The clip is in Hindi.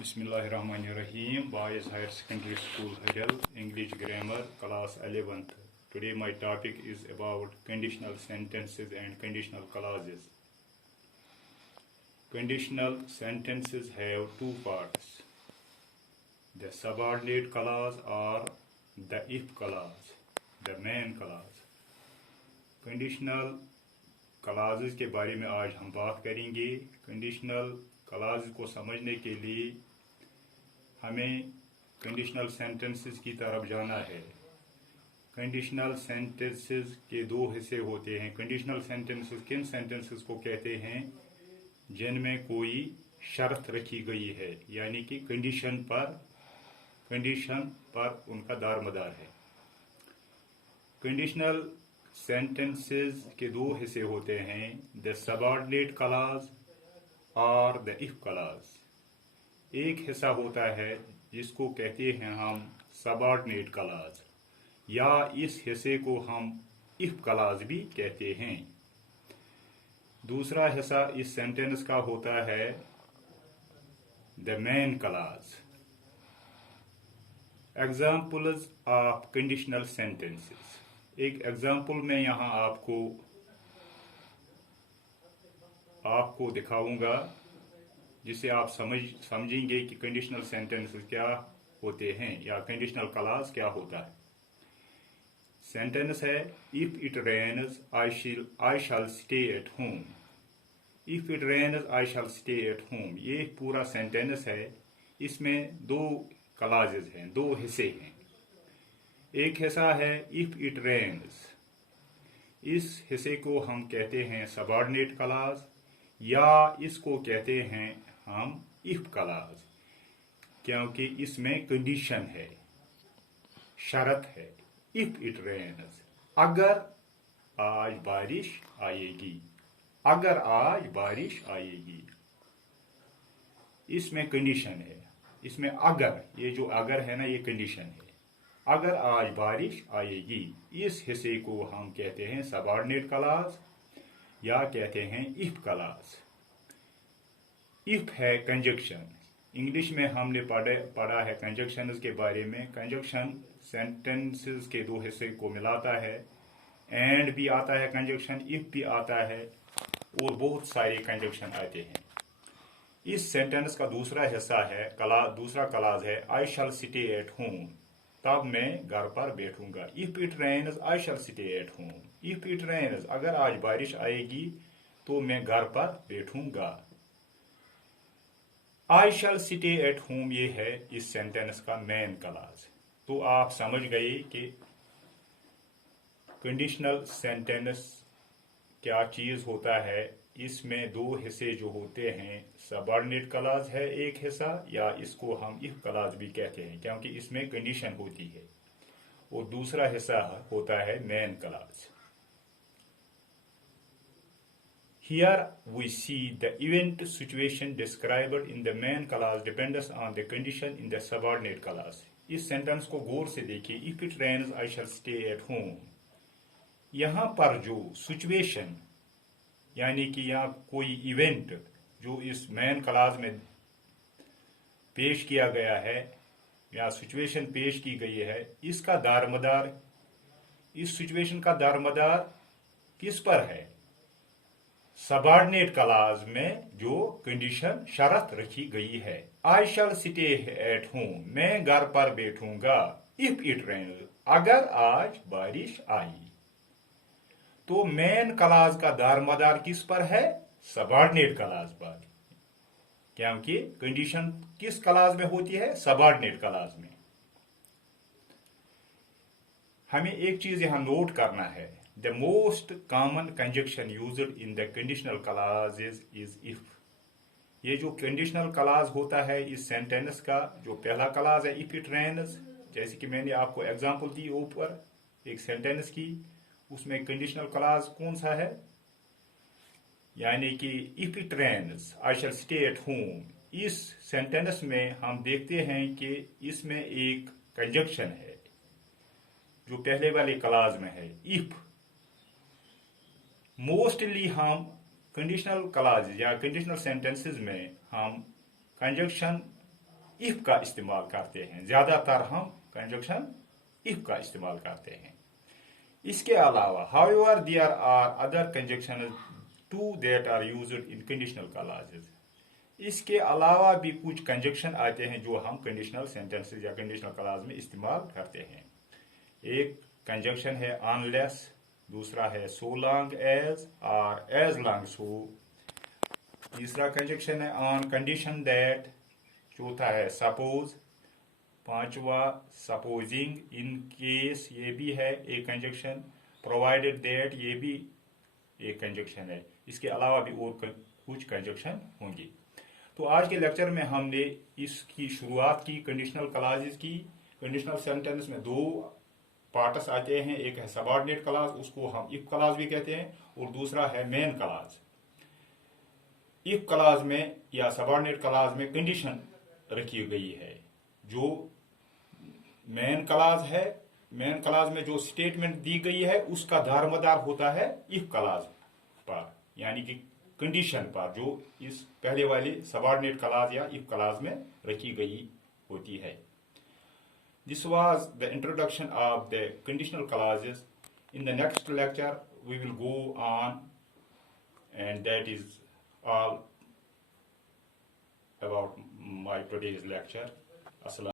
Bismillahirrahmanirrahim. Boys Higher Secondary School Hajal, English Grammar, Class 11th. Today my topic is about conditional sentences and conditional clauses. Conditional sentences have two parts. The subordinate clause or the if clause, the main clause. Conditional clauses के बारे में आज हम बात करेंगे. Conditional clauses को समझने के लिए हमें कंडीशनल सेंटेंसेस की तरफ जाना है. कंडीशनल सेंटेंसेस के दो हिस्से होते हैं. कंडीशनल सेंटेंसेस किन सेंटेंसेस को कहते हैं? जिनमें कोई शर्त रखी गई है, यानी कि कंडीशन पर उनका दारमदार है. कंडीशनल सेंटेंसेस के दो हिस्से होते हैं, द सबऑर्डिनेट क्लॉज और द इफ क्लॉज. एक हिस्सा होता है जिसको कहते हैं हम सबऑर्डिनेट क्लॉज, या इस हिस्से को हम इफ क्लॉज भी कहते हैं. दूसरा हिस्सा इस सेंटेंस का होता है the main clause. Examples of conditional sentences. एक एग्जाम्पल में यहाँ आपको दिखाऊंगा जिससे आप समझेंगे कि कंडीशनल सेंटेंसेस क्या होते हैं या कंडीशनल क्लॉज क्या होता है. सेंटेंस है if it rains I shall stay at home. If it rains I shall stay at home, ये पूरा सेंटेंस है. इसमें दो क्लॉजेस हैं, दो हिस्से हैं. एक हिस्सा है इफ इट रेन्स. इस हिस्से को हम कहते हैं सबऑर्डिनेट क्लॉज, या इसको कहते हैं हम इफ क्लॉज, क्योंकि इसमें कंडीशन है, शर्त है. इफ इट रेन्स, अगर आज बारिश आएगी. अगर आज बारिश आएगी, इसमें कंडीशन है. इसमें अगर, ये जो अगर है ना, ये कंडीशन है. अगर आज बारिश आएगी, इस हिस्से को हम कहते हैं सबऑर्डिनेट क्लॉज या कहते हैं इफ क्लॉज. इफ है कंजक्शन. इंग्लिश में हमने पढ़ा है कंजक्शंस के बारे में. कंजक्शन सेंटेंसेस के दो हिस्से को मिलाता है. एंड भी आता है कंजक्शन, इफ भी आता है, और बहुत सारे कंजक्शन आते हैं. इस सेंटेंस का दूसरा हिस्सा है, दूसरा क्लॉज है I shall stay at home. तब मैं घर पर बैठूंगा. If it rains I shall stay at home. If it rains, अगर आज बारिश आएगी तो मैं घर पर बैठूंगा. I shall stay at home, ये है इस सेंटेंस का मेन क्लॉज. तो आप समझ गए कि कंडीशनल सेंटेंस क्या चीज होता है. इसमें दो हिस्से जो होते हैं, सबऑर्डिनेट क्लॉज है एक हिस्सा, या इसको हम इफ क्लॉज भी कहते हैं क्योंकि इसमें कंडीशन होती है, और दूसरा हिस्सा होता है main clause. Here we see the event situation described in the main clause depends on the condition in the subordinate clause. इस सेंटेंस को गौर से देखिए. If it rains, I shall stay at home. यहाँ पर जो सिचुएशन, यानी कि यहाँ कोई इवेंट जो इस मेन क्लॉज में पेश किया गया है या सिचुएशन पेश की गई है, इसका दारमदार, इस सिचुएशन का दारमदार किस पर है? सबऑर्डिनेट क्लॉज में जो कंडीशन, शर्त रखी गई है. I shall stay at home, मैं घर पर बैठूंगा. इफ इट रेन्स, अगर आज बारिश आई. तो मेन क्लॉज का दारमदार किस पर है? सबऑर्डिनेट क्लॉज पर, क्योंकि कंडीशन किस क्लॉज में होती है? सबऑर्डिनेट क्लॉज में. हमें एक चीज यहां नोट करना है. The most common conjunction used in the conditional clauses is if. ये जो कंडीशनल क्लॉज होता है इस सेंटेंस का, जो पहला क्लॉज है इफ इट रेन्स, जैसे कि मैंने आपको एग्जांपल दी ऊपर एक सेंटेंस की, उसमें कंडीशनल क्लॉज कौन सा है? यानी कि if it rains I shall stay at home. इस सेंटेंस में हम देखते हैं कि इसमें एक कंजंक्शन है जो पहले वाले क्लॉज में है, इफ. मोस्टली हम कंडीशनल क्लॉज या कंडीशनल सेंटेंसेस में हम कंजंक्शन इफ का इस्तेमाल करते हैं, ज्यादातर हम कंजक्शन इफ का इस्तेमाल करते हैं। इसके अलावा however there are other conjunction too that are used in conditional clauses. इसके अलावा भी कुछ कंजक्शन आते हैं जो हम कंडीशनल सेंटेंसेस या कंडीशनल क्लॉज में इस्तेमाल करते हैं। एक कंजक्शन है अनलेस, दूसरा है सो लॉन्ग एज और एज लॉन्ग सो, तीसरा कंजक्शन है ऑन कंडीशन दैट, चौथा है सपोज, पांचवा सपोजिंग, इन केस ये भी है एक कंजक्शन, प्रोवाइडेड दैट ये भी एक कंजक्शन है। इसके अलावा भी और कुछ कंजक्शन होंगी। तो आज के लेक्चर में हमने इसकी शुरुआत की कंडीशनल क्लॉजेज की। कंडीशनल सेंटेंस में दो पार्ट्स आते हैं, एक है सबऑर्डिनेट क्लॉज, उसको हम इफ क्लॉज भी कहते हैं, और दूसरा है मेन क्लॉज। इफ क्लॉज में या सबऑर्डिनेट क्लॉज में कंडीशन रखी गई है। जो मेन क्लॉज है, मेन क्लॉज में जो स्टेटमेंट दी गई है उसका दारोमदार होता है इफ क्लॉज पर, यानी कि कंडीशन पर जो इस पहले वाली सबऑर्डिनेट क्लॉज या इफ क्लॉज में रखी गई होती है। This was the introduction of the conditional clauses. In the next lecture, we will go on, and that is all about my today's lecture. Assalamu